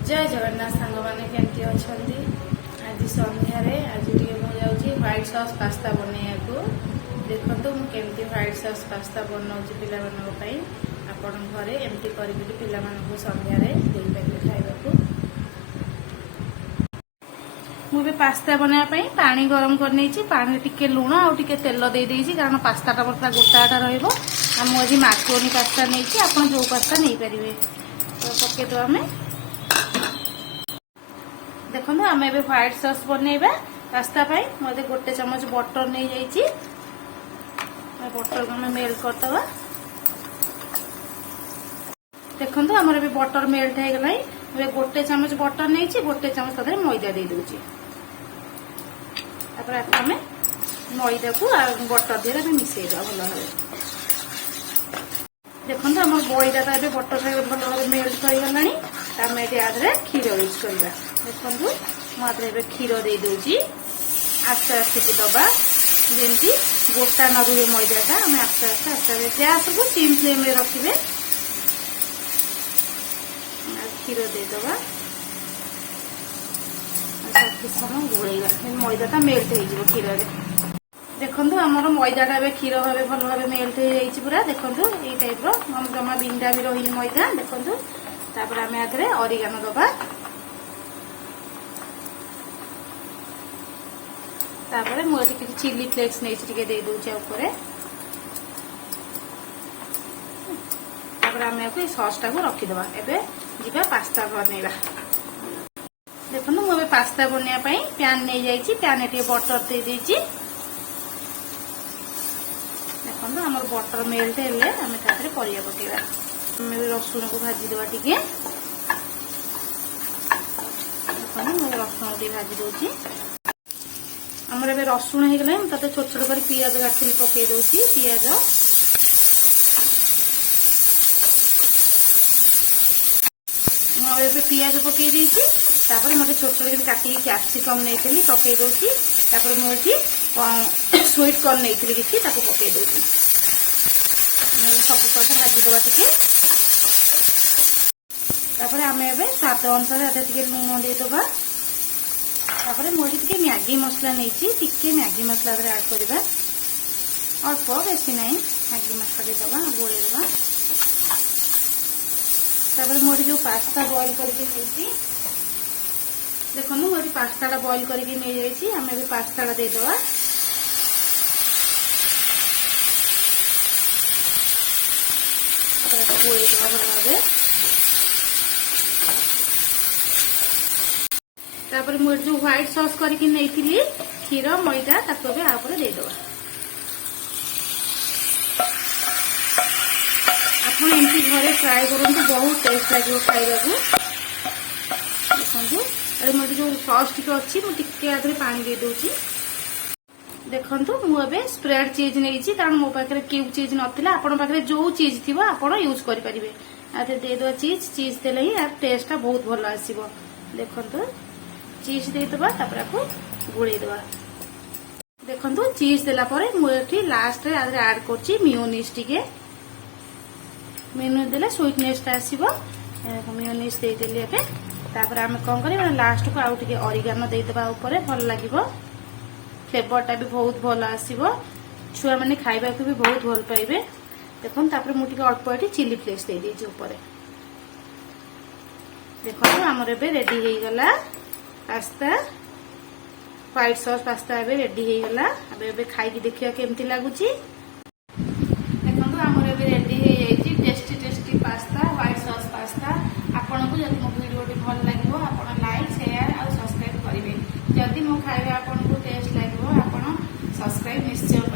जय जगन्नाथ सांग मैंने केमती अच्छा आज सन्धार आज मुझे व्हाइट सॉस पास्ता बनैया को देखो मुझे व्हाइट सॉस पास्ता बनाऊँ पाई आपण घरे एमती कर पाँ सन्धार खाइबा मुझे पास्ता बनाया पानी गरम कर पानी टिके लुण आ तेल दे कारण पास्ताटा पूरा गोटाटा रही मैक्रोनी पास्ता नहीं आप जो पास्ता नहीं पारे तो पकईद आम देखो आम ए व्हाइट सॉस बनैबा पास्ता मत गोटे चमच बटर नहीं जाइए बटर को आम मेल्ट करदे देखो आमर भी बटर मेल्ट हो गला गोटे चमच बटर नहीं गोटे चमच तक मैदा दे दूची आम मैदा को बटर दिए मिसेगा भल भाव देखो आम मैदा तो बटर भल भाव मेल्ट कर गलानी आम ये क्षीर यूज करवा देखो मुझे क्षीर दे दूची आस्ते आस्ते की दबा जमी गोटा न रुए मैदाटा आम आस्ते आस्ते आस्ते गैस को सिम फ्लेम रखिए क्षीर देदबा समय गोलेगा मैदाटा मेल्ट हो क्षीर देखो आमर मैदाटा क्षीर भाव भल भाव मेल्ट हो पूरा देखो ये टाइप जमा बिंदा भी रही मैदा देखो आम आगे अरिगानो दबा तापर मुझे किसी चिली फ्लेक्स नहीं दे दूचे ऊपर आम सॉस टाक रखीदबा एबे जीवा पास्ता बनैबा देखो मुझे पास्ता बनवाई पैन नहीं जाइए पैन टे बटर दे देची देखो आम बटर मेल्ट हेल्ले आम परिया पकेबा आम रसुण को भाजीदबा टे देखो मुझे रसुण टे भाजी दूची आमर ए रसुण हो गला मुझे छोट छोट कर पियाज काटी पकई दूसरी पियाज मुझे पियाज पकई देती मुझे छोट छोट कर काटी कैप्सिकम नहीं पकई दूसरी मुझे स्वीट कॉर्न नहीं किसी पकई दूसरी सब सब भाजीदबा टे आम ए स्वाद अनुसार टे लुण देदबा मुझे मैगी मसला नहीं मैगी मसला ऐड करवा अल्प बेसी ना मैगी मसला देदबा गोलेदबा मुझे जो पास्ता बॉइल करके देखो मुझे पास्ता बॉइल करके नहीं जाइए आम ए पास्ता देदबा गोलेदबा भल भाव तापर मुझे जो व्हाइट सॉस करके नहीं क्षीर मैदा ताको भी आप देदबा आप एमती घरे ट्राए करूँ बहुत टेस्ट लगे खाइबा देखो अरे मुझे जो सॉस टी अच्छी मुझे आगे पानी दे दूची देखो मुझे स्प्रेड चीज नहीं कारण मो पाखे क्यूब चीज नाला आपण पाखे जो चीज थी आप यूज करेंगे देदबा चीज चीज देले ही टेस्ट बहुत भल आसो देखो चीज देदबा आपको गोलेदबा देखो चीज देलापर मुझे लास्ट ऐड कर मियोनीज टिके मियोनीज देले स्वीटनेस आसो मियोनीज देदेली आम कौन कर लास्ट को आउ टे अरिगानो देदबा ऊपर भल लगे फ्लेवरटा भी बहुत भल आसो छुआ मैंने खाइबा भी बहुत भल पाइबे देखो मुझे अल्प ये चिली फ्लेक्स दे देती ऊपर देखो आमर ए रेडी हो गला पास्ता व्हाइट सॉस पास्ता ए रेडी हो गला अब खाई देखिए केमती लगुच देखो आमर ए रेडी हो जाइए tasty tasty pasta white sauce pasta आपन को जब मो वीडियो भल लगे आप लाइक शेयर और सब्सक्राइब करेंगे जदि मो खाଇବା आपन को टेस्ट लगे आप सब्सक्राइब निश्चय